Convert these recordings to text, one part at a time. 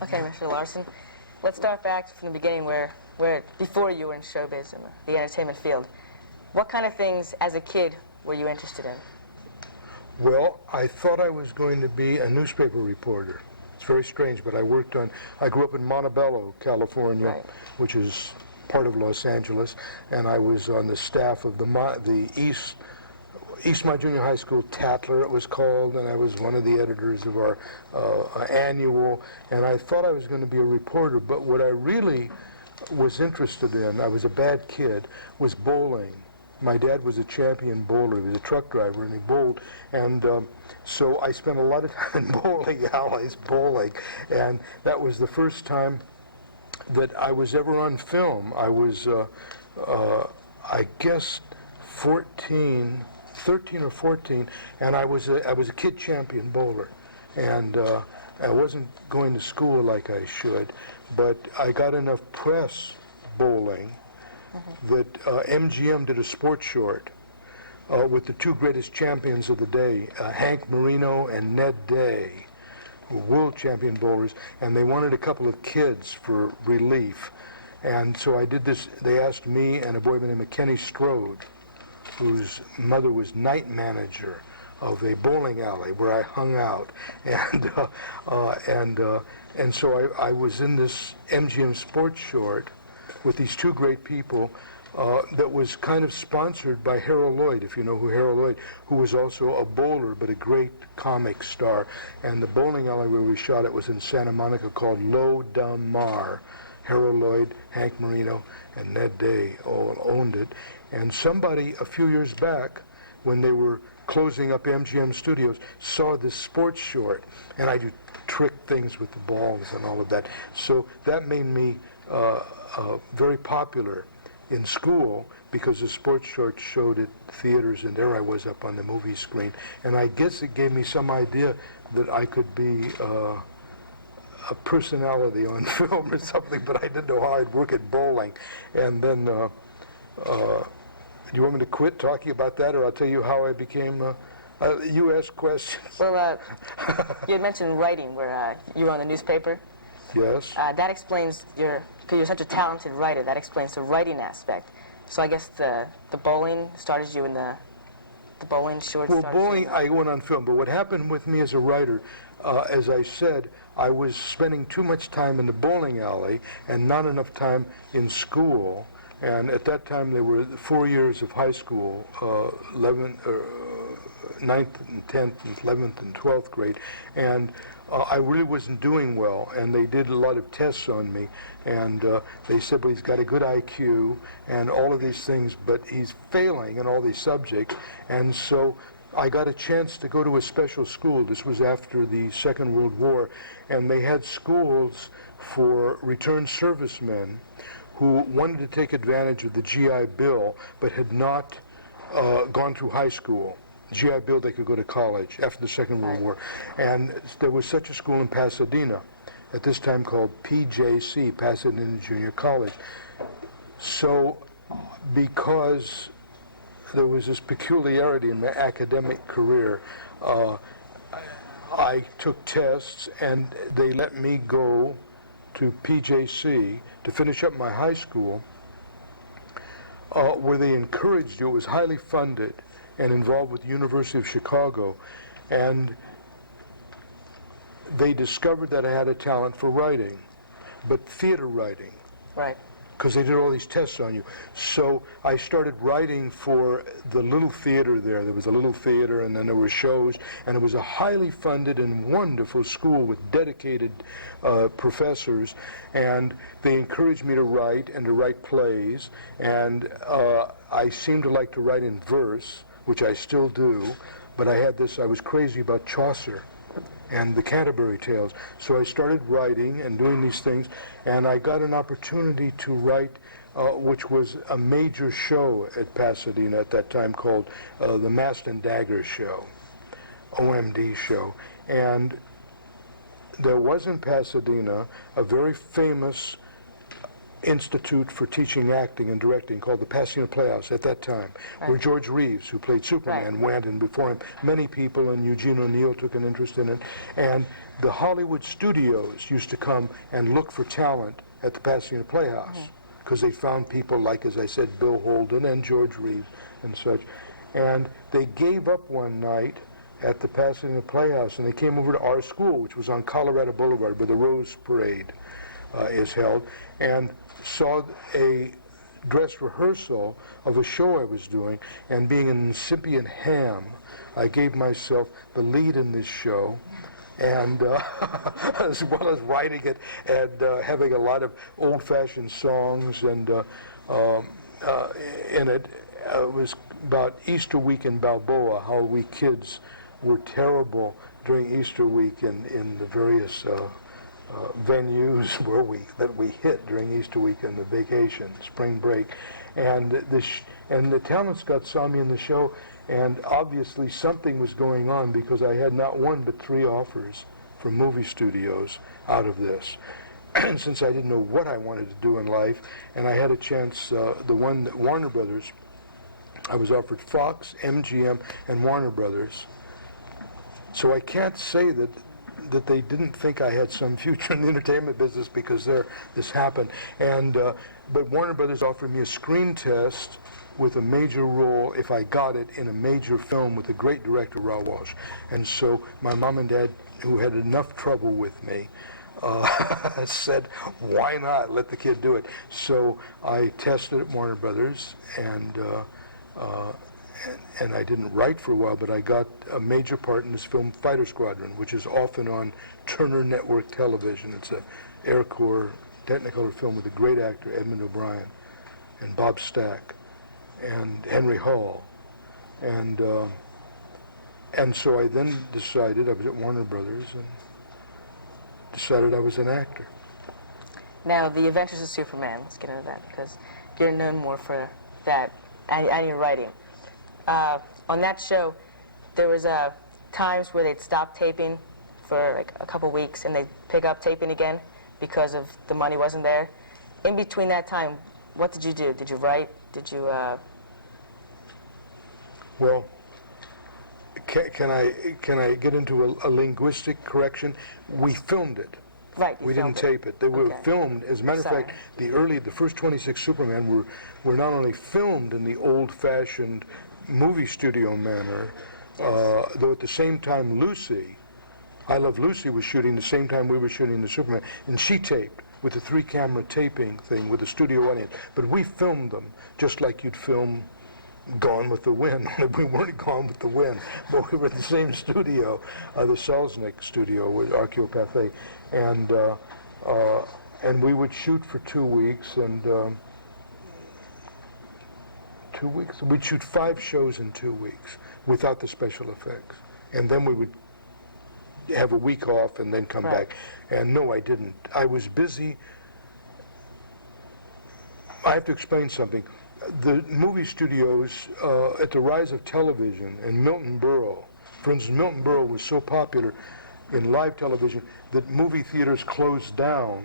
Okay, Mr. Larson. Let's start back from the beginning where before you were in showbiz and the entertainment field. What kind of things, as a kid, were you interested in? Well, I thought I was going to be a newspaper reporter. It's very strange, but I grew up in Montebello, California, Right. which is part of Los Angeles, and I was on the staff of the Eastmont Junior High School Tatler, it was called, and I was one of the editors of our annual, and I thought I was going to be a reporter, but what I really was interested in, I was a bad kid, was bowling. My dad was a champion bowler. He was a truck driver, and he bowled. And so I spent a lot of time in bowling alleys, bowling. And that was the first time that I was ever on film. I was, I guess, 13 or 14, and I was a kid champion bowler. And I wasn't going to school like I should, but I got enough press bowling that MGM did a sports short with the two greatest champions of the day, Hank Marino and Ned Day, world champion bowlers, and they wanted a couple of kids for relief. And so I did this. They asked me and a boy by the name of Kenny Strode, whose mother was night manager of a bowling alley where I hung out, and so I was in this MGM sports short with these two great people that was kind of sponsored by Harold Lloyd, if you know who Harold Lloyd, who was also a bowler but a great comic star. And the bowling alley where we shot it was in Santa Monica called Lo Del Mar. Harold Lloyd, Hank Marino, and Ned Day all owned it. And somebody a few years back, when they were closing up MGM Studios, saw this sports short, and I do trick things with the balls and all of that. So that made me very popular in school because the sports short showed at theaters, and there I was up on the movie screen. And I guess it gave me some idea that I could be a personality on film or something, but I didn't know how I'd work at bowling. And then, do you want me to quit talking about that, or I'll tell you how I became, you ask questions. Well, you had mentioned writing, where you were on the newspaper. Yes. That explains because you're such a talented writer, that explains the writing aspect. So I guess the bowling started you in the bowling short. Well, bowling, I went on film, but what happened with me as a writer, as I said, I was spending too much time in the bowling alley and not enough time in school. And at that time, there were 4 years of high school, 9th and 10th and 11th and 12th grade. And I really wasn't doing well, and they did a lot of tests on me, and they said, well, he's got a good IQ and all of these things, but he's failing in all these subjects. And so I got a chance to go to a special school. This was after the Second World War, and they had schools for returned servicemen who wanted to take advantage of the GI Bill, but had not gone through high school. GI Bill, they could go to college after the Second World War. And there was such a school in Pasadena, at this time called PJC, Pasadena Junior College. So because there was this peculiarity in my academic career, I took tests, and they let me go to PJC to finish up my high school, where they encouraged you. It was highly funded and involved with the University of Chicago, and they discovered that I had a talent for writing, but theater writing. Right. Because they did all these tests on you. So I started writing for the little theater there. There was a little theater, and then there were shows, and it was a highly funded and wonderful school with dedicated professors, and they encouraged me to write and to write plays, and I seemed to like to write in verse, which I still do, but I was crazy about Chaucer and the Canterbury Tales. So I started writing and doing these things, and I got an opportunity to write, which was a major show at Pasadena at that time called the Mast and Dagger Show, OMD show. And there was in Pasadena a very famous institute for teaching acting and directing called the Pasadena Playhouse at that time, where George Reeves, who played Superman, went, and before him, many people, and Eugene O'Neill took an interest in it. And the Hollywood studios used to come and look for talent at the Pasadena Playhouse, because they found people like, as I said, Bill Holden and George Reeves and such. And they gave up one night at the Pasadena Playhouse, and they came over to our school, which was on Colorado Boulevard, where the Rose Parade is held, and saw a dress rehearsal of a show I was doing, and being an incipient ham, I gave myself the lead in this show, and as well as writing it and having a lot of old-fashioned songs, and in it, it was about Easter week in Balboa, how we kids were terrible during Easter week in the various venues that we hit during Easter week and the vacation, spring break, and the talent scout saw me in the show, and obviously something was going on, because I had not one but 3 offers from movie studios out of this. And since I didn't know what I wanted to do in life, and I had a chance, the one that Warner Brothers, I was offered Fox, MGM, and Warner Brothers. So I can't say that they didn't think I had some future in the entertainment business, because this happened. And but Warner Brothers offered me a screen test with a major role, if I got it, in a major film with a great director, Raoul Walsh. And so my mom and dad, who had enough trouble with me, said, why not let the kid do it? So I tested at Warner Brothers, and I didn't write for a while, but I got a major part in this film, Fighter Squadron, which is often on Turner Network Television. It's a Air Corps Technicolor film with a great actor, Edmund O'Brien, and Bob Stack, and Henry Hall. And so I then decided, I was at Warner Brothers, and decided I was an actor. Now, The Adventures of Superman, let's get into that, because you're known more for that and your writing. On that show, there was times where they'd stop taping for like a couple weeks, and they'd pick up taping again because of the money wasn't there. In between that time, what did you do? Did you write? Did you... Well, can I get into a linguistic correction? We filmed it. Right. We didn't tape it. They were filmed. As a matter of fact, the first 26 Superman were not only filmed in the old-fashioned movie studio manner, though at the same time Lucy, I Love Lucy, was shooting the same time we were shooting the Superman, and she taped with a 3-camera taping thing with a studio audience. But we filmed them just like you'd film Gone with the Wind. We weren't Gone with the Wind, but we were in the same studio, the Selznick studio with Archeopathe, and we would shoot for 2 weeks, and 2 weeks? We'd shoot 5 shows in 2 weeks without the special effects, and then we would have a week off and then come back. And no, I didn't. I was busy. I have to explain something. The movie studios, at the rise of television, and Milton Berle, for instance, Milton Berle was so popular in live television that movie theaters closed down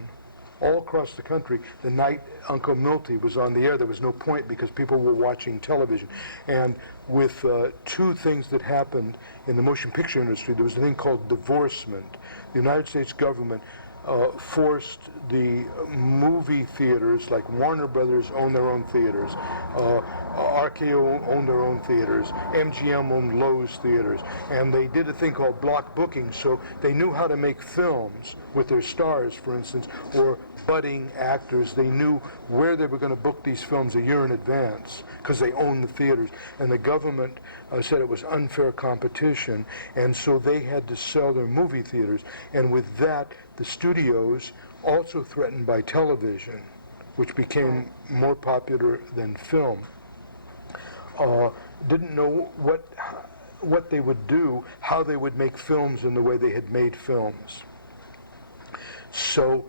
all across the country the night Uncle Milty was on the air. There was no point because people were watching television. And with 2 things that happened in the motion picture industry, there was a thing called divorcement. The United States government forced the movie theaters, like Warner Brothers owned their own theaters, RKO owned their own theaters, MGM owned Lowe's theaters, and they did a thing called block booking, so they knew how to make films with their stars, for instance, or budding actors. They knew where they were going to book these films a year in advance because they owned the theaters, and the government said it was unfair competition, and so they had to sell their movie theaters, and with that, the studios, also threatened by television, which became more popular than film, didn't know what they would do, how they would make films in the way they had made films. So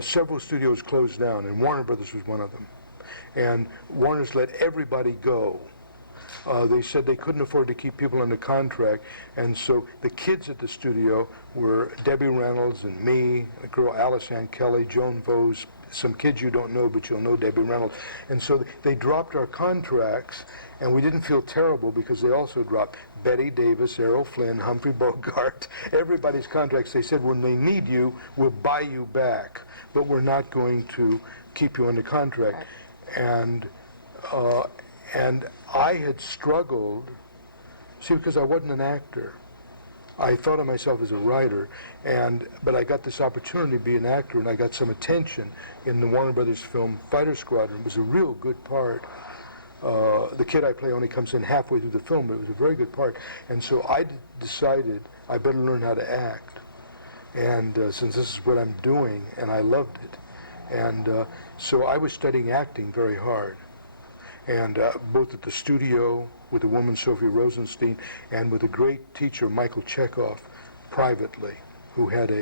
several studios closed down, and Warner Brothers was one of them. And Warner's let everybody go. They said they couldn't afford to keep people under contract, and so the kids at the studio were Debbie Reynolds and me, the girl Alice Ann Kelly, Joan Vose some kids you don't know, but you'll know Debbie Reynolds. And so they dropped our contracts, and we didn't feel terrible because they also dropped Betty Davis, Errol Flynn, Humphrey Bogart, everybody's contracts. They said, when they need you, we'll buy you back, but we're not going to keep you under contract. And I had struggled, see, because I wasn't an actor. I thought of myself as a writer, but I got this opportunity to be an actor, and I got some attention in the Warner Brothers film Fighter Squadron. It was a real good part. The kid I play only comes in halfway through the film, but it was a very good part. And so I decided I better learn how to act. And since this is what I'm doing, and I loved it. And so I was studying acting very hard. And both at the studio with a woman, Sophie Rosenstein, and with a great teacher, Michael Chekhov, privately, who had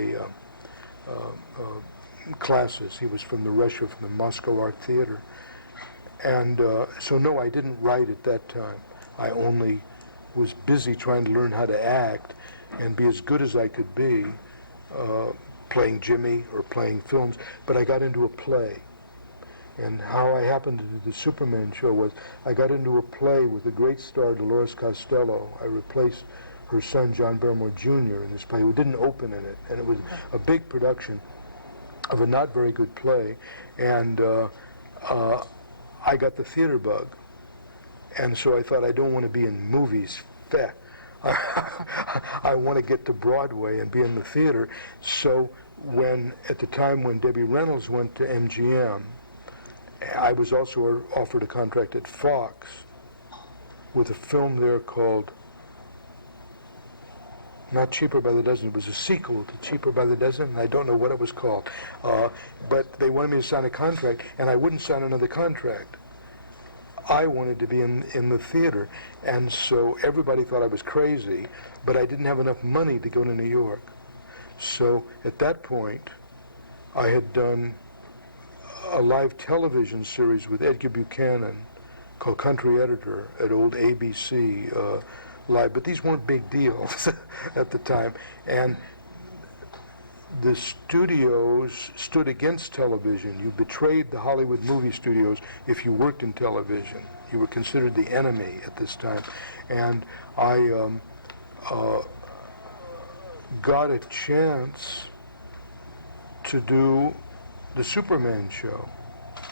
classes. He was from Russia, from the Moscow Art Theater. And so no, I didn't write at that time. I only was busy trying to learn how to act and be as good as I could be, playing Jimmy or playing films. But I got into a play. And how I happened to do the Superman show was I got into a play with the great star Dolores Costello. I replaced her son, John Barrymore Jr. in this play, who didn't open in it. And it was a big production of a not very good play. And I got the theater bug. And so I thought, I don't want to be in movies. I want to get to Broadway and be in the theater. So at the time when Debbie Reynolds went to MGM, I was also offered a contract at Fox with a film there called, not Cheaper by the Dozen, it was a sequel to Cheaper by the Dozen, and I don't know what it was called. But they wanted me to sign a contract, and I wouldn't sign another contract. I wanted to be in the theater, and so everybody thought I was crazy, but I didn't have enough money to go to New York. So at that point, I had done a live television series with Edgar Buchanan called Country Editor at old ABC live, but these weren't big deals at the time. And the studios stood against television. You betrayed the Hollywood movie studios if you worked in television. You were considered the enemy at this time. And I got a chance to do the Superman show.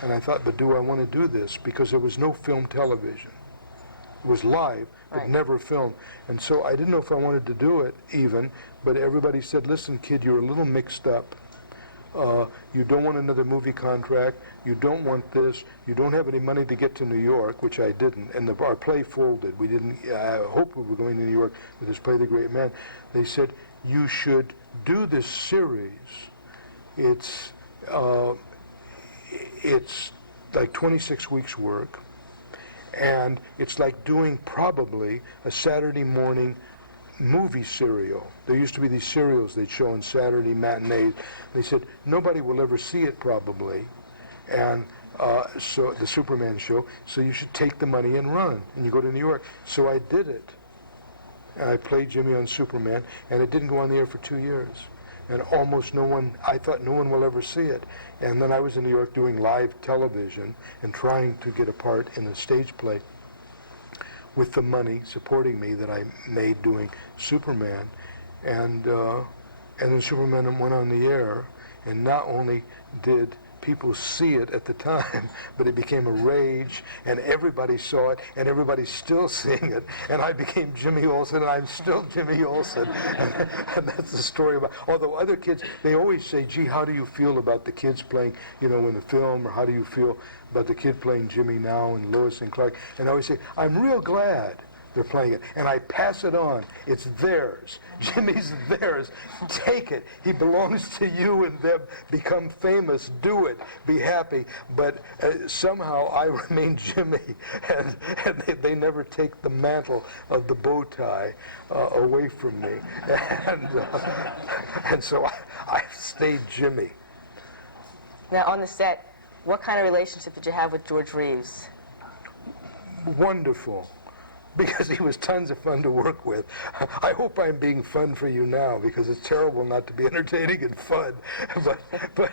And I thought, but do I want to do this? Because there was no film television. It was live, but never filmed. And so I didn't know if I wanted to do it even, but everybody said, listen, kid, you're a little mixed up. You don't want another movie contract. You don't want this. You don't have any money to get to New York, which I didn't. And our play folded. We didn't, I hope we were going to New York with this play, The Great Man. They said, you should do this series. It's like 26 weeks work, and it's like doing probably a Saturday morning movie serial. There used to be these serials they'd show on Saturday matinees. They said, nobody will ever see it probably, and so the Superman show, so you should take the money and run, and you go to New York. So I did it, and I played Jimmy on Superman, and it didn't go on the air for 2 years. And almost no one, I thought no one will ever see it. And then I was in New York doing live television and trying to get a part in a stage play with the money supporting me that I made doing Superman. And then Superman went on the air, and not only did people see it at the time, but it became a rage, and everybody saw it, and everybody's still seeing it, and I became Jimmy Olsen, and I'm still Jimmy Olsen, and that's the story about, although other kids, they always say, gee, how do you feel about the kids playing, in the film, or how do you feel about the kid playing Jimmy now, and Lois and Clark, and I always say, I'm real glad they're playing it, and I pass it on. It's theirs. Jimmy's theirs. Take it. He belongs to you and them. Become famous. Do it. Be happy. But somehow I remain Jimmy, and they never take the mantle of the bow tie away from me. And so I stayed Jimmy. Now, on the set, what kind of relationship did you have with George Reeves? Wonderful. because he was tons of fun to work with. I hope I'm being fun for you now, because it's terrible not to be entertaining and fun. But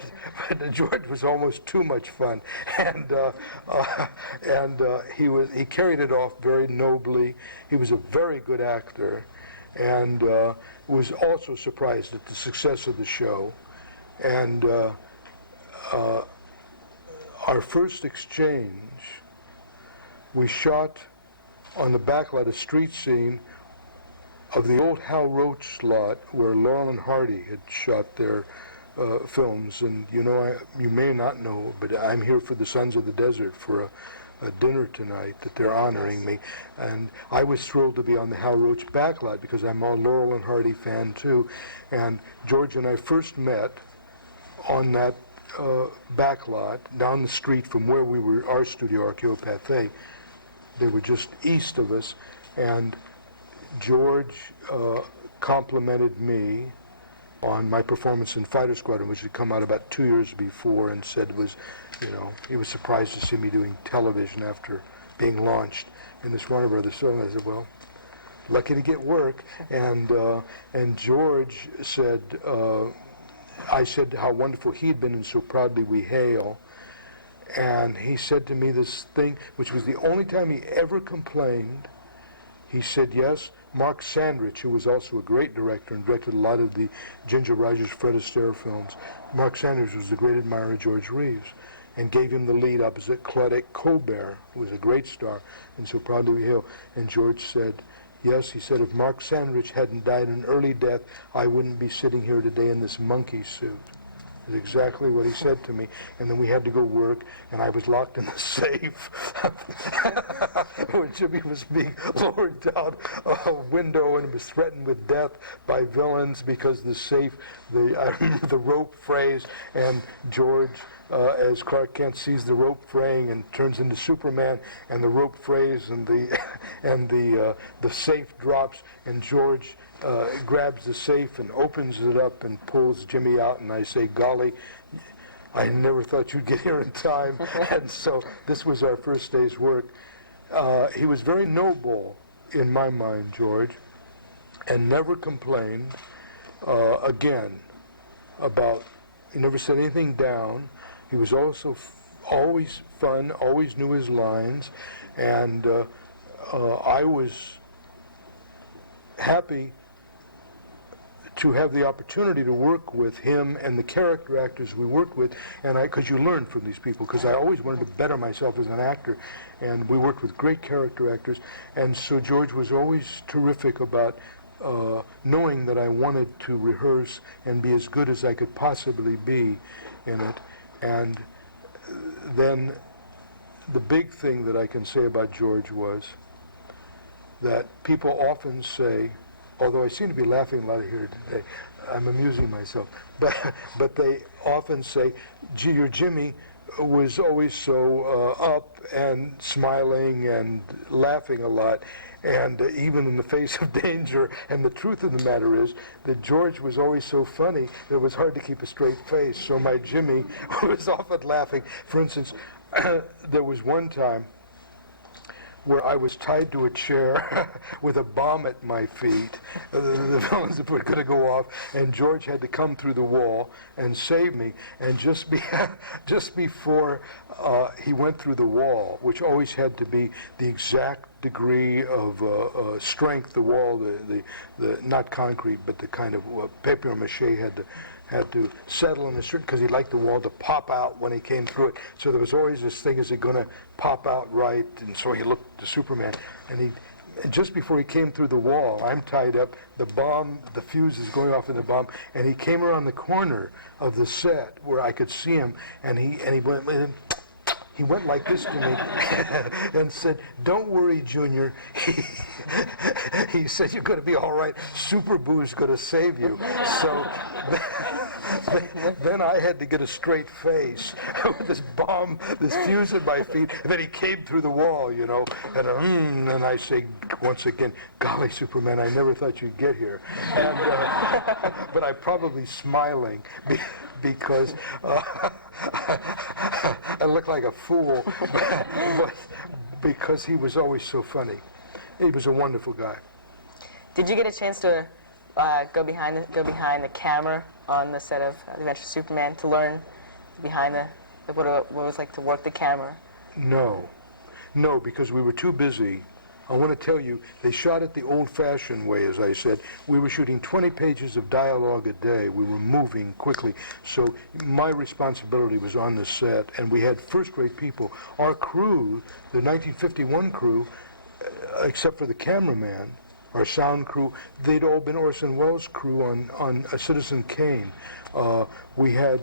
George was almost too much fun, and he carried it off very nobly. He was a very good actor, and was also surprised at the success of the show. And our first exchange, we shot on the backlot, a street scene of the old Hal Roach lot where Laurel and Hardy had shot their films. And you know, you may not know, but I'm here for the Sons of the Desert for a dinner tonight that they're honoring me. And I was thrilled to be on the Hal Roach backlot because I'm a Laurel and Hardy fan too. And George and I first met on that backlot down the street from where we were, our studio, Archaeopathe. They were just east of us, and George complimented me on my performance in Fighter Squadron, which had come out about 2 years before, and said he was surprised to see me doing television after being launched in this Warner Brothers film. I said, well, lucky to get work. And George said, I said how wonderful he had been and so proudly we hail. And he said to me this thing, which was the only time he ever complained. He said, yes, Mark Sandrich, who was also a great director and directed a lot of the Ginger Rogers, Fred Astaire films. Mark Sandrich was the great admirer of George Reeves and gave him the lead opposite Claudette Colbert, who was a great star, and so proudly we hail. And George said, yes, he said, if Mark Sandrich hadn't died an early death, I wouldn't be sitting here today in this monkey suit. Is exactly what he said to me. And then we had to go work, and I was locked in the safe when Jimmy was being lowered down a window and was threatened with death by villains because the safe, I remember the rope phrase, and George, as Clark Kent sees the rope fraying and turns into Superman, and the rope frays and the safe drops, and George grabs the safe and opens it up and pulls Jimmy out, and I say, golly, I never thought you'd get here in time. And so this was our first day's work. He was very noble in my mind, George, and never complained again about, he never said anything down. He was also always fun, always knew his lines, and I was happy to have the opportunity to work with him and the character actors we worked with, and because you learn from these people, because I always wanted to better myself as an actor, and we worked with great character actors, and so George was always terrific about knowing that I wanted to rehearse and be as good as I could possibly be in it. And then the big thing that I can say about George was that people often say, although I seem to be laughing a lot here today, I'm amusing myself, but they often say, gee, your Jimmy was always so up and smiling and laughing a lot, and even in the face of danger. And the truth of the matter is that George was always so funny that it was hard to keep a straight face, so my Jimmy was often laughing. For instance, there was one time where I was tied to a chair with a bomb at my feet. The villains were going to go off, and George had to come through the wall and save me. And just before he went through the wall, which always had to be the exact degree of strength, the wall, the not concrete, but the kind of papier-mâché had to settle in a certain, because he liked the wall to pop out when he came through it. So there was always this thing, is it going to pop out right? And so he looked to Superman, and just before he came through the wall, I'm tied up, the fuse is going off in the bomb, and he came around the corner of the set where I could see him, and he went like this to me and said, don't worry, Junior. He said, you're going to be all right. Super Boo's going to save you. So then I had to get a straight face with this bomb, this fuse at my feet. And then he came through the wall, and I say once again, golly, Superman, I never thought you'd get here. And, but I'm probably smiling because I look like a fool, but because he was always so funny. He was a wonderful guy. Did you get a chance to go behind the camera on the set of The Adventures of Superman to learn behind what it was like to work the camera? No, because we were too busy. I want to tell you, they shot it the old-fashioned way, as I said. We were shooting 20 pages of dialogue a day. We were moving quickly. So my responsibility was on the set, and we had first-rate people. Our crew, the 1951 crew, except for the cameraman, our sound crew, they'd all been Orson Welles' crew on Citizen Kane. We had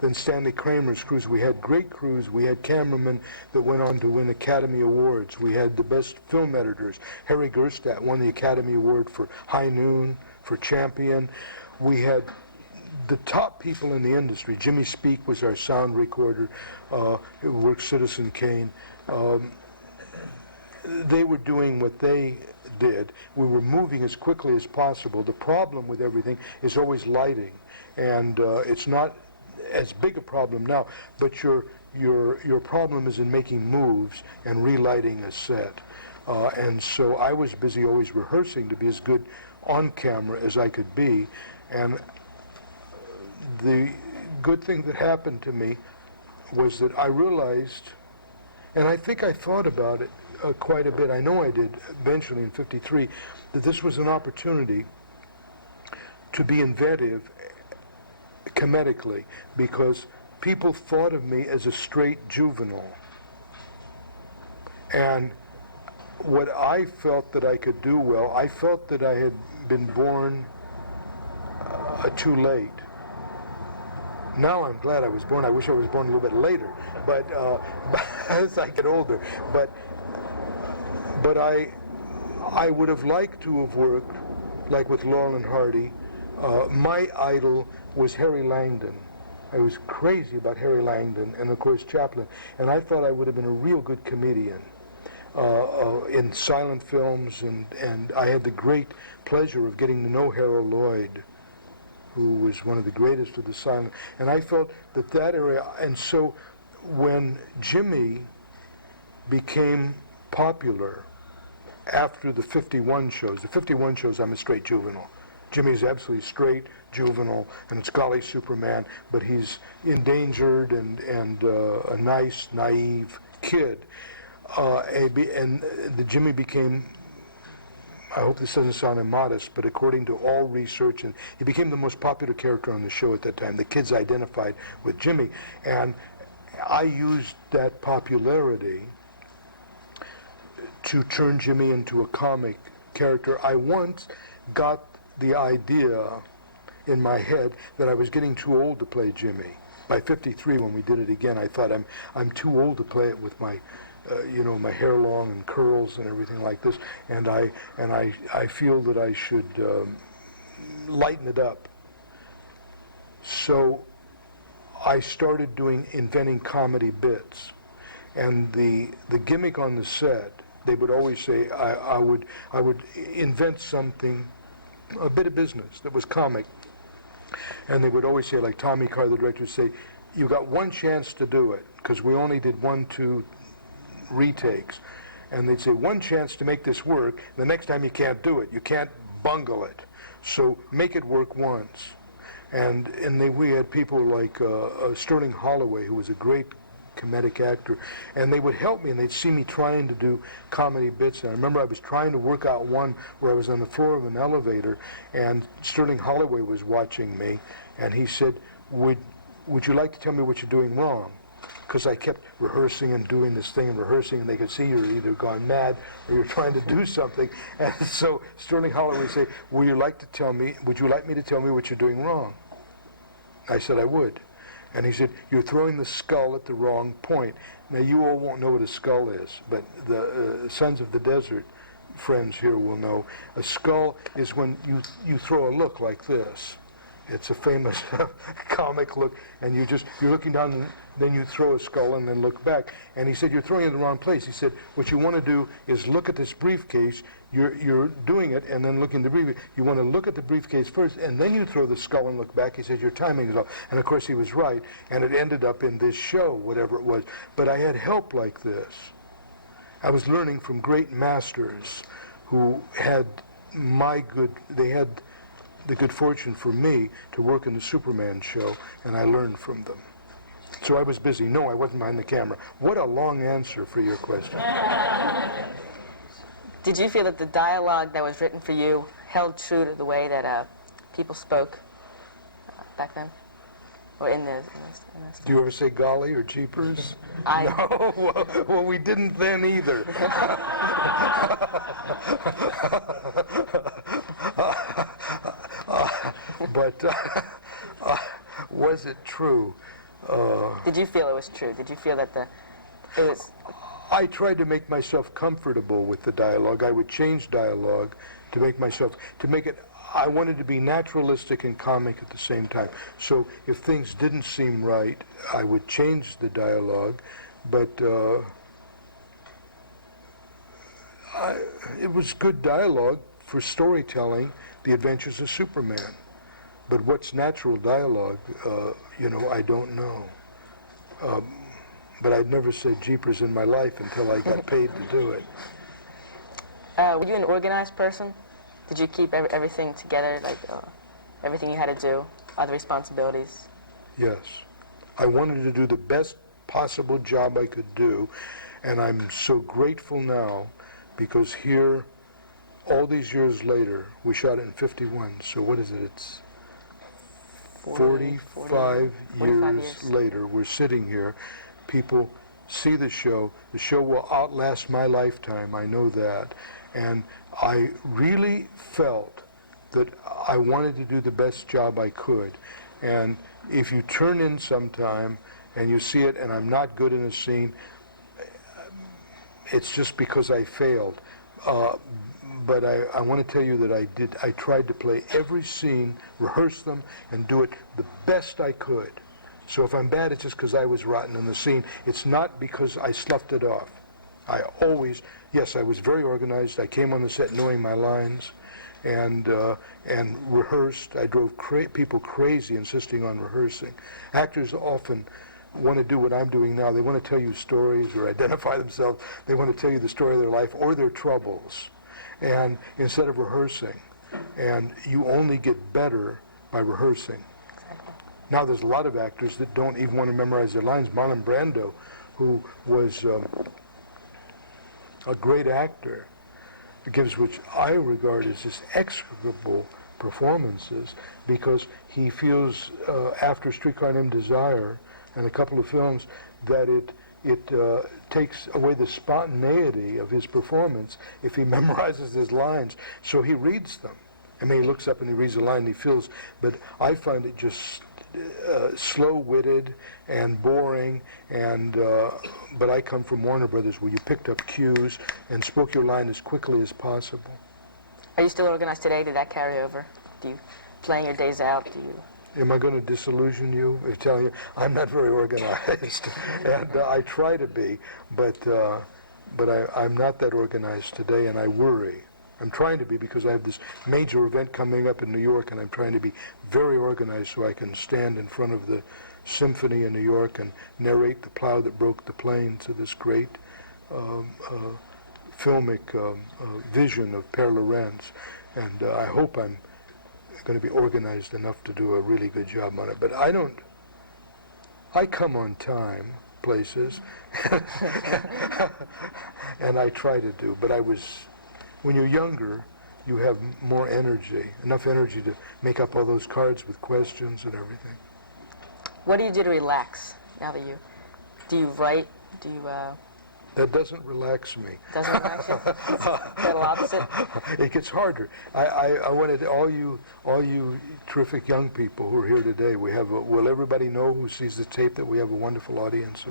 then Stanley Kramer's crews. We had great crews. We had cameramen that went on to win Academy Awards. We had the best film editors. Harry Gerstadt won the Academy Award for High Noon, for Champion. We had the top people in the industry. Jimmy Speak was our sound recorder, who worked Citizen Kane. They were doing what they did. We were moving as quickly as possible. The problem with everything is always lighting, and it's not as big a problem now, but your problem is in making moves and relighting a set. And so I was busy always rehearsing to be as good on camera as I could be. And the good thing that happened to me was that I realized, and I think I thought about it quite a bit, I know I did eventually in '53, that this was an opportunity to be inventive comedically, because people thought of me as a straight juvenile. And what I felt that I could do well, I felt that I had been born too late. Now I'm glad I was born. I wish I was born a little bit later, but as I get older. But I would have liked to have worked, like with Laurel and Hardy. My idol was Harry Langdon. I was crazy about Harry Langdon and, of course, Chaplin. And I thought I would have been a real good comedian in silent films. And I had the great pleasure of getting to know Harold Lloyd, who was one of the greatest of the silent. And I felt that area. And so when Jimmy became popular after the '51 shows, I'm a straight juvenile. Jimmy's absolutely straight, juvenile, and it's Golly Superman, but he's endangered and a nice, naive kid. And the Jimmy became, I hope this doesn't sound immodest, but according to all research, and he became the most popular character on the show at that time. The kids identified with Jimmy. And I used that popularity to turn Jimmy into a comic character. I once got the idea in my head that I was getting too old to play Jimmy. By '53, when we did it again, I thought I'm too old to play it with my, my hair long and curls and everything like this, and I feel that I should lighten it up. So I started inventing comedy bits, and the gimmick on the set, they would always say I would invent something, a bit of business that was comic, and they would always say, like Tommy Carr, the director, would say, you got one chance to do it, because we only did 1-2 retakes, and they'd say, one chance to make this work. The next time you can't do it, you can't bungle it, so make it work once. And we had people like Sterling Holloway, who was a great comedic actor, and they would help me, and they'd see me trying to do comedy bits. And I remember I was trying to work out one where I was on the floor of an elevator, and Sterling Holloway was watching me, and he said, would you like to tell me what you're doing wrong? Because I kept rehearsing and doing this thing and rehearsing, and they could see you're either gone mad or you're trying to do something. And so Sterling Holloway would say, would you like me to tell me what you're doing wrong? I said I would. And he said, you're throwing the skull at the wrong point. Now, you all won't know what a skull is, but the Sons of the Desert friends here will know. A skull is when you throw a look like this. It's a famous comic look, and you're looking down, and then you throw a skull and then look back. And he said, you're throwing it in the wrong place. He said, what you want to do is look at this briefcase. You're doing it and then looking at the briefcase. You want to look at the briefcase first, and then you throw the skull and look back. He said, your timing is off. And of course he was right, and it ended up in this show, whatever it was. But I had help like this. I was learning from great masters who had they had the good fortune for me to work in the Superman show, and I learned from them. So I was busy. No, I wasn't behind the camera. What a long answer for your question. Did you feel that the dialogue that was written for you held true to the way that people spoke back then? Or in the Do you ever say golly or jeepers? I- No, well, we didn't then either. But was it true? Did you feel it was true? Did you feel that it was... I tried to make myself comfortable with the dialogue. I would change dialogue to make it, I wanted to be naturalistic and comic at the same time. So if things didn't seem right, I would change the dialogue, but it was good dialogue for storytelling The Adventures of Superman. But what's natural dialogue, I don't know. But I'd never said jeepers in my life until I got paid to do it. Were you an organized person? Did you keep everything together, like everything you had to do, other responsibilities? Yes. I wanted to do the best possible job I could do, and I'm so grateful now because here, all these years later, we shot it in 51, so what is it? It's 45 years later, we're sitting here. People see the show. The show will outlast my lifetime, I know that. And I really felt that I wanted to do the best job I could. And if you turn in sometime and you see it and I'm not good in a scene, it's just because I failed. But I want to tell you that I tried to play every scene, rehearse them, and do it the best I could. So if I'm bad, it's just because I was rotten in the scene. It's not because I sloughed it off. Yes, I was very organized. I came on the set knowing my lines and rehearsed. I drove people crazy insisting on rehearsing. Actors often want to do what I'm doing now. They want to tell you stories or identify themselves. They want to tell you the story of their life or their troubles. And instead of rehearsing. And you only get better by rehearsing. Now there's a lot of actors that don't even want to memorize their lines. Marlon Brando, who was a great actor, gives which I regard as just execrable performances because he feels after Streetcar Named Desire and a couple of films that it takes away the spontaneity of his performance if he memorizes his lines. So he reads them. I mean, he looks up and he reads a line and he feels, but I find it just slow-witted and boring, but I come from Warner Brothers where you picked up cues and spoke your line as quickly as possible. Are you still organized today? Did that carry over? Do you playing your days out? Do you? Am I going to disillusion you? I'm telling you, I'm not very organized, and I try to be, but I'm not that organized today, and I worry. I'm trying to be because I have this major event coming up in New York, and I'm trying to be very organized so I can stand in front of the symphony in New York and narrate the plow that broke the plains of this great filmic vision of Père Laurence. And I hope I'm going to be organized enough to do a really good job on it. But I come on time places, and I try to do, but when you're younger, you have more energy, enough energy to make up all those cards with questions and everything. What do you do to relax now that do you write? Do you, That doesn't relax me. Doesn't relax you? Total opposite? It gets harder. I wanted all you terrific young people who are here today, will everybody know who sees the tape that we have a wonderful audience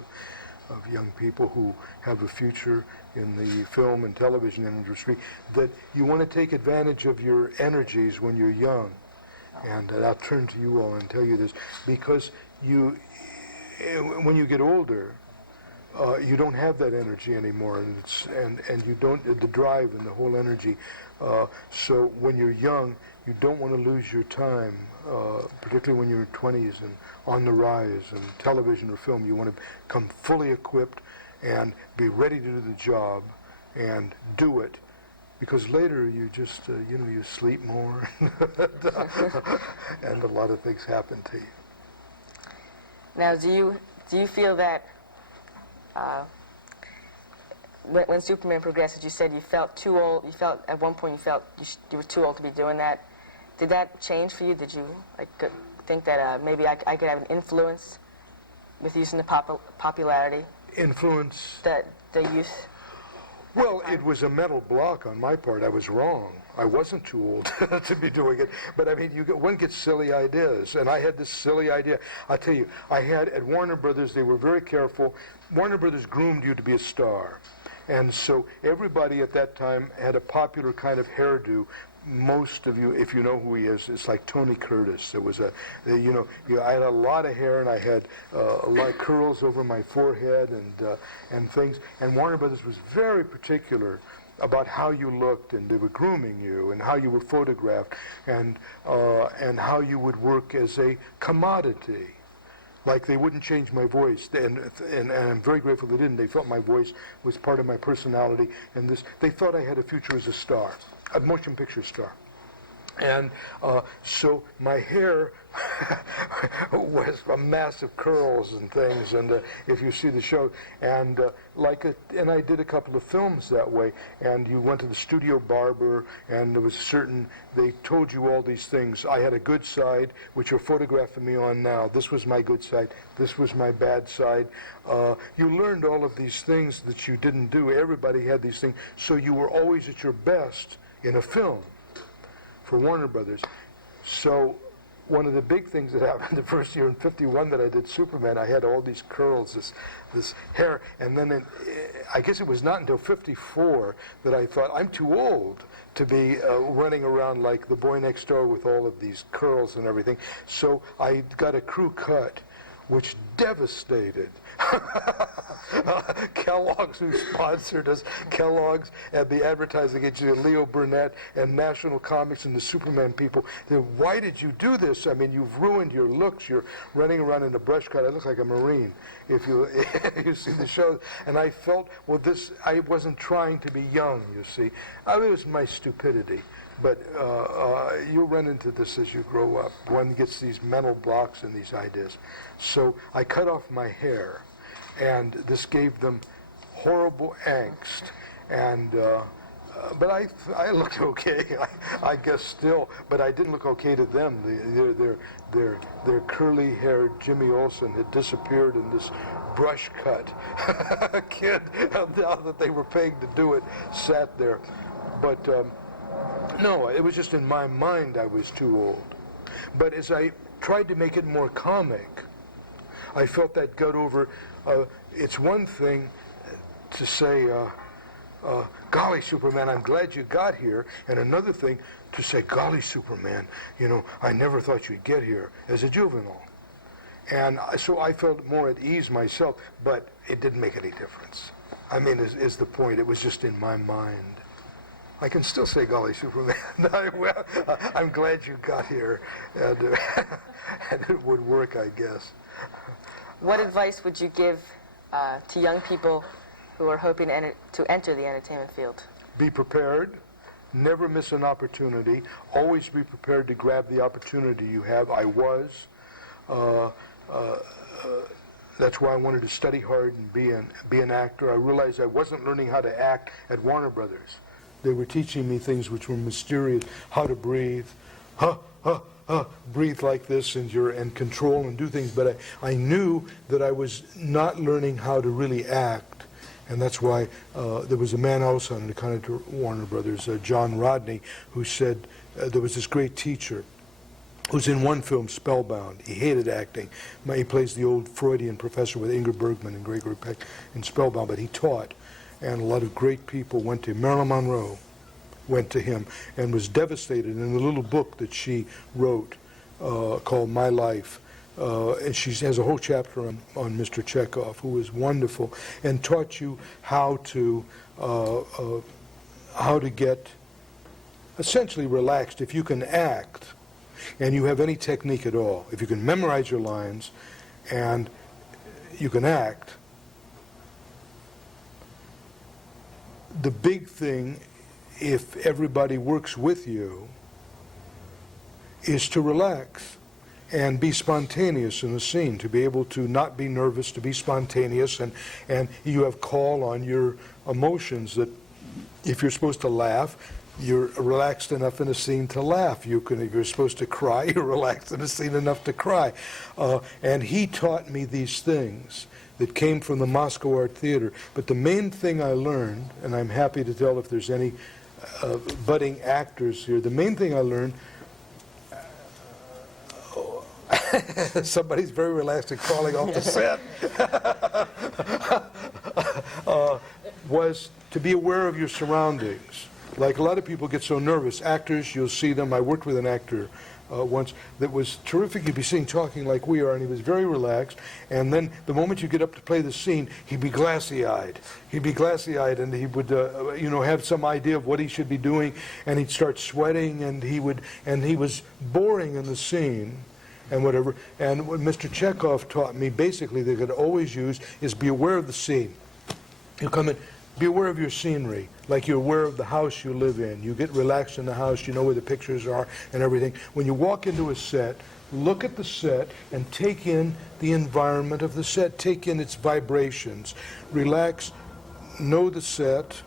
of young people who have a future in the film and television industry, that you want to take advantage of your energies when you're young. And I'll turn to you all and tell you this, because when you get older, you don't have that energy anymore, and you don't, the drive and the whole energy. So when you're young, you don't want to lose your time, particularly when you're in 20s and on the rise in television or film. You want to come fully equipped and be ready to do the job and do it because later you just, you sleep more, and a lot of things happen to you. Now, do you feel that when Superman progresses, you said you felt too old? You felt at one point you were too old to be doing that. Did that change for you? Did you think that maybe I could have an influence with using the popularity? Influence? The youth? Well, it was a mental block on my part. I was wrong. I wasn't too old to be doing it. But I mean, one gets silly ideas, and I had this silly idea. I'll tell you, I had at Warner Brothers, they were very careful. Warner Brothers groomed you to be a star. And so everybody at that time had a popular kind of hairdo. Most of you, if you know who he is, it's like Tony Curtis. It was I had a lot of hair, and I had a lot of curls over my forehead and things. And Warner Brothers was very particular about how you looked, and they were grooming you, and how you were photographed, and how you would work as a commodity. Like they wouldn't change my voice, and I'm very grateful they didn't. They felt my voice was part of my personality, and they thought I had a future as a star, a motion picture star. And so my hair was a mass of curls and things, and if you see the show, and I did a couple of films that way, and you went to the studio barber, and there was they told you all these things. I had a good side, which you're photographing me on now. This was my good side. This was my bad side. You learned all of these things that you didn't do. Everybody had these things, so you were always at your best in a film for Warner Brothers. So one of the big things that happened the first year in '51 that I did Superman, I had all these curls, this hair, and then I guess it was not until '54 that I thought, I'm too old to be running around like the boy next door with all of these curls and everything. So I got a crew cut, which devastated Kellogg's, who sponsored us, Kellogg's and the advertising agency, Leo Burnett and National Comics and the Superman people. They said, why did you do this? I mean, you've ruined your looks. You're running around in a brush cut. I look like a Marine if you see the show. And I felt, I wasn't trying to be young, you see. It was my stupidity. But you'll run into this as you grow up. One gets these mental blocks and these ideas. So I cut off my hair, and this gave them horrible angst. And but I looked okay, I guess still. But I didn't look okay to them. Their curly-haired Jimmy Olsen had disappeared in this brush cut. A kid, now that they were paying to do it, sat there. But no, it was just in my mind I was too old. But as I tried to make it more comic, I felt that got over. It's one thing to say, golly, Superman, I'm glad you got here. And another thing to say, golly, Superman, I never thought you'd get here as a juvenile. And so I felt more at ease myself, but it didn't make any difference. I mean, is the point. It was just in my mind. I can still say, golly, Superman. I'm glad you got here. And, and it would work, I guess. What advice would you give to young people who are hoping to enter the entertainment field? Be prepared. Never miss an opportunity. Always be prepared to grab the opportunity you have. I was. That's why I wanted to study hard and be an actor. I realized I wasn't learning how to act at Warner Brothers. They were teaching me things which were mysterious, how to breathe, breathe like this, and control and do things. But I knew that I was not learning how to really act, and that's why there was a man else on the kind of Warner Brothers, John Rodney, who said there was this great teacher who's in one film, Spellbound. He hated acting. He plays the old Freudian professor with Ingrid Bergman and Gregory Peck in Spellbound, but he taught. And a lot of great people went to him. Marilyn Monroe went to him and was devastated in the little book that she wrote called My Life. And she has a whole chapter on Mr. Chekhov, who was wonderful, and taught you how to get essentially relaxed. If you can act, and you have any technique at all, if you can memorize your lines, and you can act, the big thing if everybody works with you, is to relax and be spontaneous in the scene, to be able to not be nervous, to be spontaneous, and you have call on your emotions that if you're supposed to laugh, you're relaxed enough in a scene to laugh. If you're supposed to cry, you're relaxed in a scene enough to cry. And he taught me these things that came from the Moscow Art Theater. But the main thing I learned, and I'm happy to tell if there's any budding actors here, the main thing I learned, somebody's very relaxed and crawling off the set, was to be aware of your surroundings. Like a lot of people get so nervous. Actors, you'll see them. I worked with an actor once that was terrific. You'd be sitting talking like we are, and he was very relaxed. And then the moment you get up to play the scene, he'd be glassy-eyed. He'd be glassy-eyed, and he would, have some idea of what he should be doing, and he'd start sweating, and he was boring in the scene and whatever. And what Mr. Chekhov taught me, basically, they could always use is be aware of the scene. You come in. Be aware of your scenery, like you're aware of the house you live in. You get relaxed in the house, you know where the pictures are and everything. When you walk into a set, look at the set and take in the environment of the set, take in its vibrations. Relax, know the set,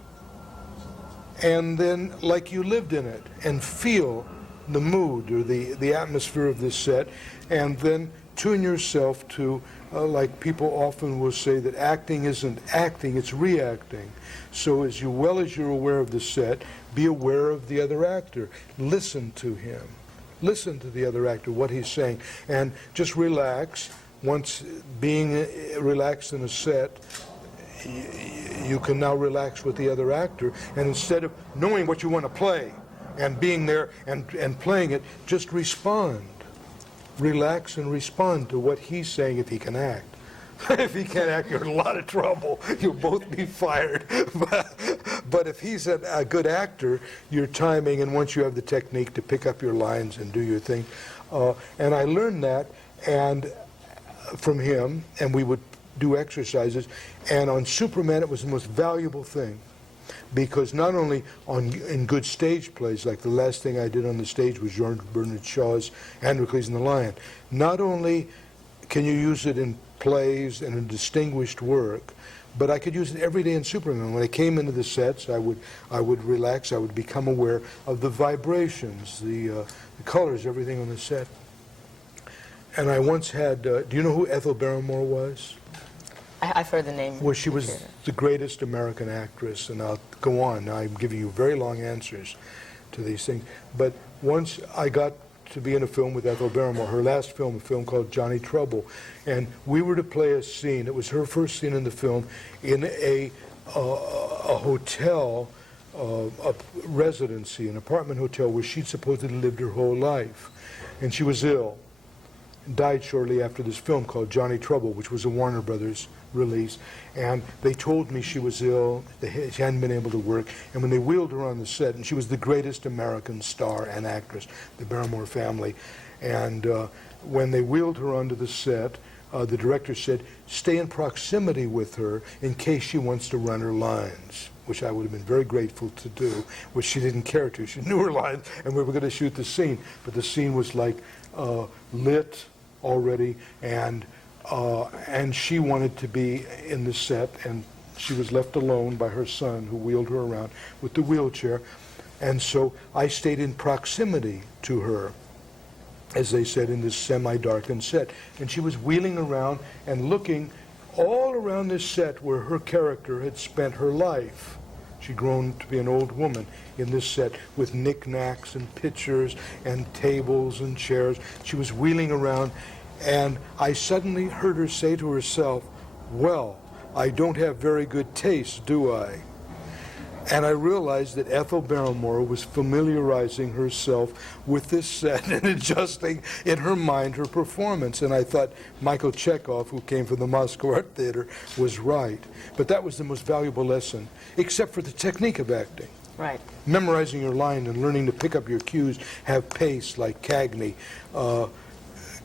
and then like you lived in it, and feel the mood or the atmosphere of this set, and then tune yourself to, like people often will say, that acting isn't acting, it's reacting. So as well as you're aware of the set, be aware of the other actor. Listen to him. Listen to the other actor, what he's saying, and just relax. Once being relaxed in a set, you can now relax with the other actor, and instead of knowing what you want to play and being there and playing it, just respond. Relax and respond to what he's saying if he can act. If he can't act, you're in a lot of trouble. You'll both be fired. But if he's a good actor, your timing, and once you have the technique to pick up your lines and do your thing. And I learned that from him, and we would do exercises. And on Superman, it was the most valuable thing. Because not only in good stage plays, like the last thing I did on the stage was George Bernard Shaw's Androcles and the Lion, not only can you use it in plays and in distinguished work, but I could use it every day in Superman. When I came into the sets, I would relax, I would become aware of the vibrations, the colors, everything on the set. And I once had, do you know who Ethel Barrymore was? I've heard the name. Well, she was the greatest American actress, and I'll go on. Now, I'm giving you very long answers to these things. But once I got to be in a film with Ethel Barrymore, her last film, a film called Johnny Trouble, and we were to play a scene. It was her first scene in the film in a hotel, a residency, an apartment hotel where she'd supposedly lived her whole life. And she was ill. Died shortly after this film called Johnny Trouble, which was a Warner Brothers release. And they told me she was ill, she hadn't been able to work, and when they wheeled her on the set, and she was the greatest American star and actress, the Barrymore family, and when they wheeled her onto the set, the director said, stay in proximity with her in case she wants to run her lines, which I would have been very grateful to do, which she didn't care to. She knew her lines, and we were going to shoot the scene, but the scene was like lit already, and she wanted to be in the set, and she was left alone by her son, who wheeled her around with the wheelchair. And so I stayed in proximity to her, as they said, in this semi-darkened set. And she was wheeling around and looking all around this set where her character had spent her life. She'd grown to be an old woman in this set with knickknacks and pictures and tables and chairs. She was wheeling around, and I suddenly heard her say to herself, well, I don't have very good taste, do I? And I realized that Ethel Barrymore was familiarizing herself with this set and adjusting in her mind her performance. And I thought Michael Chekhov, who came from the Moscow Art Theater, was right. But that was the most valuable lesson, except for the technique of acting. Right. Memorizing your line and learning to pick up your cues, have pace, like Cagney.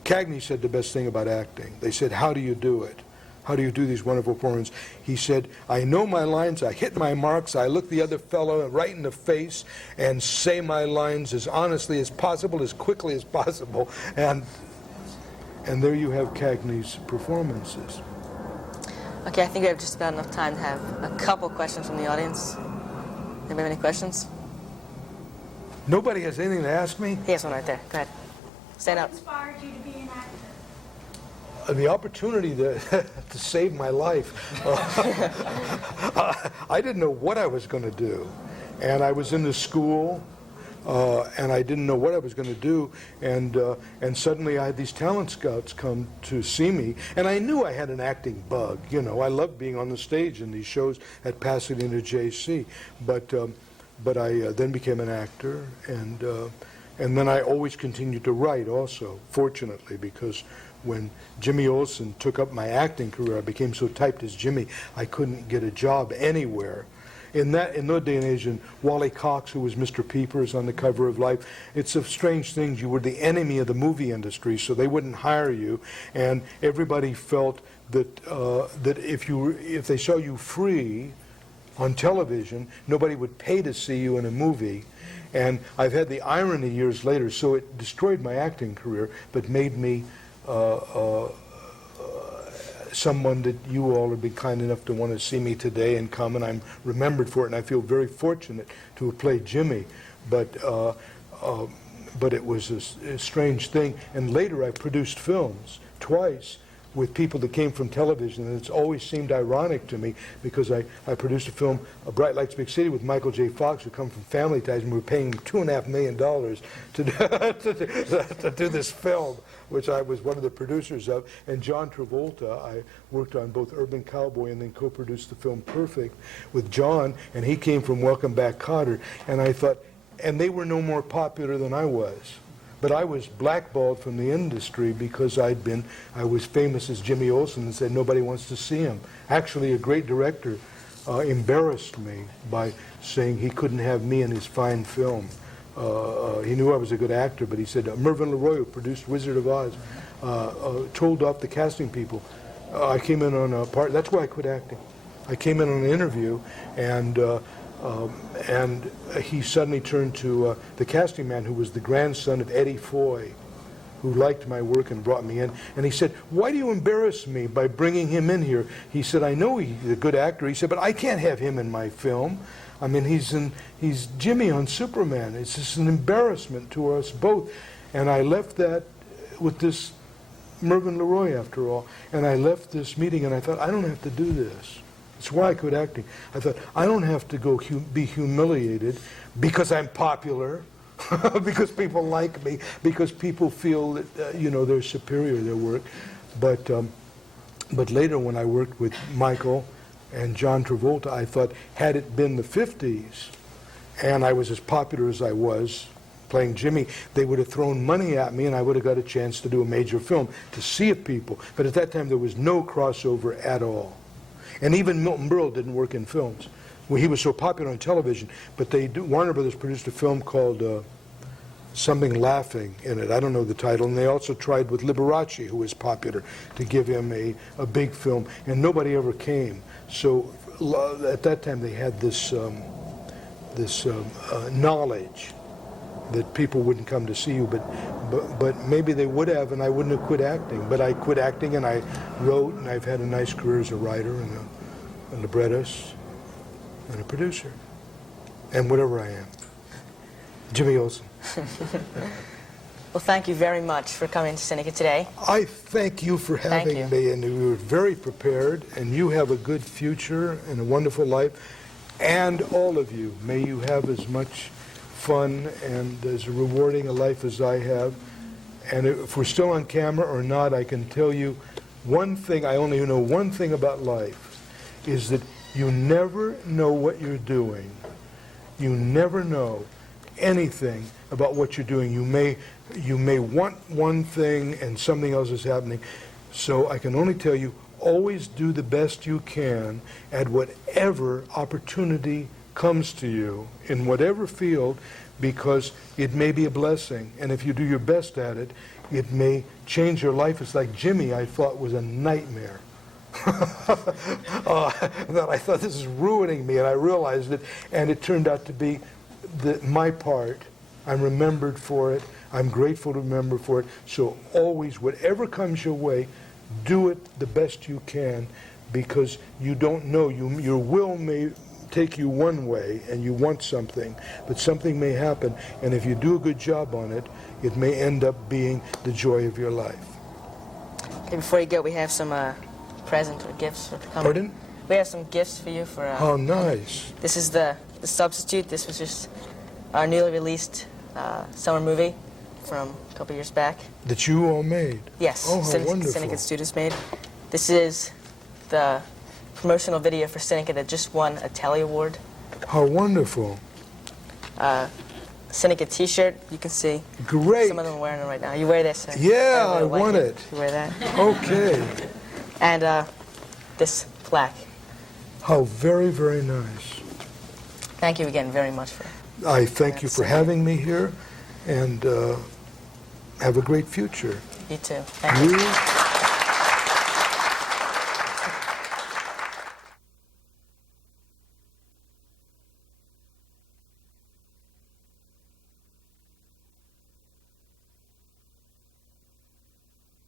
Cagney said the best thing about acting. They said, how do you do it? how do you do these wonderful performances? He said, I know my lines, I hit my marks, I look the other fellow right in the face and say my lines as honestly as possible, as quickly as possible. And there you have Cagney's performances. Okay, I think we have just about enough time to have a couple questions from the audience. Anybody have any questions? Nobody has anything to ask me? He has one right there. Go ahead. Stand up. What inspired you to be an actor? The opportunity to, to save my life. I didn't know what I was going to do. And I was in the school, and I didn't know what I was going to do. And suddenly I had these talent scouts come to see me. And I knew I had an acting bug. You know, I loved being on the stage in these shows at Pasadena JC. But I then became an actor. And then I always continued to write also, fortunately, because when Jimmy Olsen took up my acting career, I became so typed as Jimmy, I couldn't get a job anywhere. In that day and age, and Wally Cox, who was Mr. Peepers on the cover of Life, it's a strange thing. You were the enemy of the movie industry, so they wouldn't hire you. And everybody felt that that if they saw you free on television, nobody would pay to see you in a movie. And I've had the irony years later, so it destroyed my acting career, but made me someone that you all have been kind enough to want to see me today and come, and I'm remembered for it, and I feel very fortunate to have played Jimmy. But it was a strange thing. And later I produced films twice with people that came from television, and it's always seemed ironic to me because I produced a film, A Bright Lights Big City, with Michael J. Fox, who come from Family Ties, and we were paying him $2.5 million to do this film, which I was one of the producers of. And John Travolta, I worked on both Urban Cowboy and then co-produced the film Perfect with John, and he came from Welcome Back, Kotter. And I thought, and they were no more popular than I was. But I was blackballed from the industry because I was famous as Jimmy Olsen and said nobody wants to see him. Actually, a great director embarrassed me by saying he couldn't have me in his fine film. He knew I was a good actor, but he said, Mervyn LeRoy, who produced Wizard of Oz, told off the casting people. I came in on a part, that's why I quit acting. I came in on an interview, and he suddenly turned to the casting man, who was the grandson of Eddie Foy, who liked my work and brought me in. And he said, why do you embarrass me by bringing him in here? He said, I know he's a good actor. He said, but I can't have him in my film. I mean, he's Jimmy on Superman. It's just an embarrassment to us both. And I left that with this Mervyn LeRoy, after all. And I left this meeting, and I thought, I don't have to do this. That's why I quit acting. I thought, I don't have to go be humiliated because I'm popular, because people like me, because people feel that, they're superior, their work. But later, when I worked with Michael and John Travolta, I thought, had it been the 50s, and I was as popular as I was, playing Jimmy, they would have thrown money at me and I would have got a chance to do a major film, to see it people. But at that time, there was no crossover at all. And even Milton Berle didn't work in films. Well, he was so popular on television, but Warner Brothers produced a film called Something Laughing in it. I don't know the title. And they also tried with Liberace, who was popular, to give him a big film. And nobody ever came. So at that time, they had this knowledge that people wouldn't come to see you, but maybe they would have, and I wouldn't have quit acting. But I quit acting, and I wrote, and I've had a nice career as a writer and a librettist and a producer, and whatever I am. Jimmy Olsen. Well, thank you very much for coming to Cinekyd today. I thank you for having me, and you were very prepared, and you have a good future and a wonderful life, and all of you, may you have as much fun and as rewarding a life as I have. And if we're still on camera or not, I can tell you one thing, I only know one thing about life, is that you never know what you're doing. You never know anything about what you're doing. You may want one thing and something else is happening. So I can only tell you, always do the best you can at whatever opportunity comes to you in whatever field, because it may be a blessing, and if you do your best at it, it may change your life. It's like Jimmy, I thought, was a nightmare. that I thought this is ruining me, and I realized it, and it turned out to be my part. I'm remembered for it. I'm grateful to remember for it. So always, whatever comes your way, do it the best you can, because you don't know. Your will may take you one way, and you want something, but something may happen, and if you do a good job on it, it may end up being the joy of your life. Okay, before you go, we have some presents or gifts for coming. Pardon? We have some gifts for you for... How nice. This is the substitute. This was just our newly released summer movie from a couple years back. That you all made? Yes. Oh, how wonderful. Cinekyd students made. This is the promotional video for Cinekyd that just won a Telly Award. How wonderful. Cinekyd t-shirt, you can see. Great. Some of them are wearing it right now. You wear this? Yeah, I want it. You wear that? Okay. And this plaque. How very, very nice. Thank you again very much for... I thank you for having me here, and have a great future. You too. Thank you.